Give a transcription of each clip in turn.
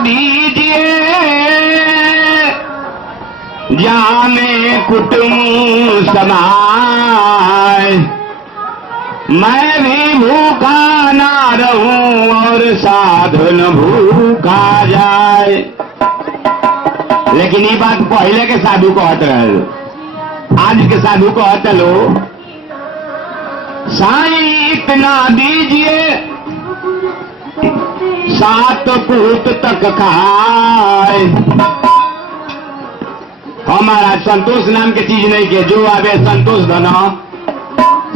दीजिए जाने कुटुंब समाए, मैं भी भूखा ना रहूं और साधु न भूखा जाए। लेकिन ये बात पहले के साधु को हट रहे, आज के साधु को हट लो। साईं इतना दीजिए 7 पूत तक खाए, हमारा संतोष नाम के चीज नहीं के, जो आवे संतोष धन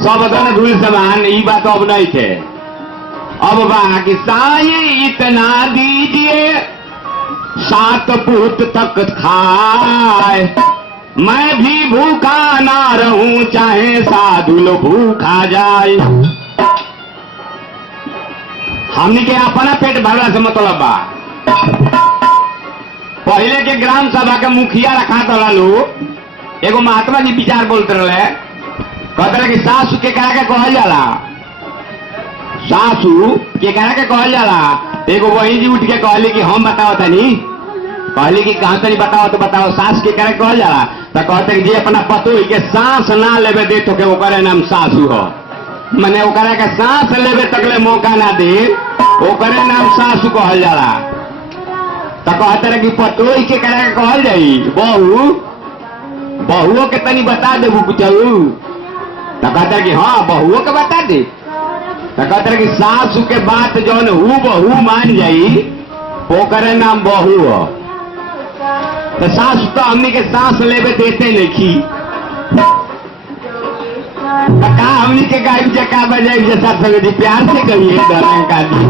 सब धन धूल समान, ये बात अब नहीं थे। अब बाकी साईं इतना दीजिए 7 पूत तक खाए, मैं भी भूखा ना रहूं चाहे साधु लो भूखा जाए। हमने के अपना पेट भरला से मतलब बा। पहले के ग्राम सभा के मुखिया रखा था लोग, एगो महात्मा जी विचार बोलते रहे, कहते रहे कि सासू के करा के कहल जाला, सासू के करा के कहल जाला। एगो वही जी उठ के कहली कि हम बताओ तनी, कहली कि कहां तनी बताओ तो बताओ, सास के करा के कहल जाला। तो कहते कि जे अपना पतोही के सांस ना लेवे दे तो के ओकरे नाम सासू हो, मने ओकरा के सांस लेवे तकले मौका ना दे ओकरे नाम सासू कहल जाला। तो कहते रहे कि पतोही के करा के कहल जाई बहू, बहुओं के तनी बता दे बुचलू। तो कहते कि हाँ बहुओं के बता दे। तो कहते कि सासू के बात जौन हु बहू मान जाई ओकरे नाम बहू हो। तो सासू तो हमने के सांस लेवे देते नहीं, तो का हमने के गायब जका बजाई जैसा सवेदी प्यार से कहिए दरंग का जी।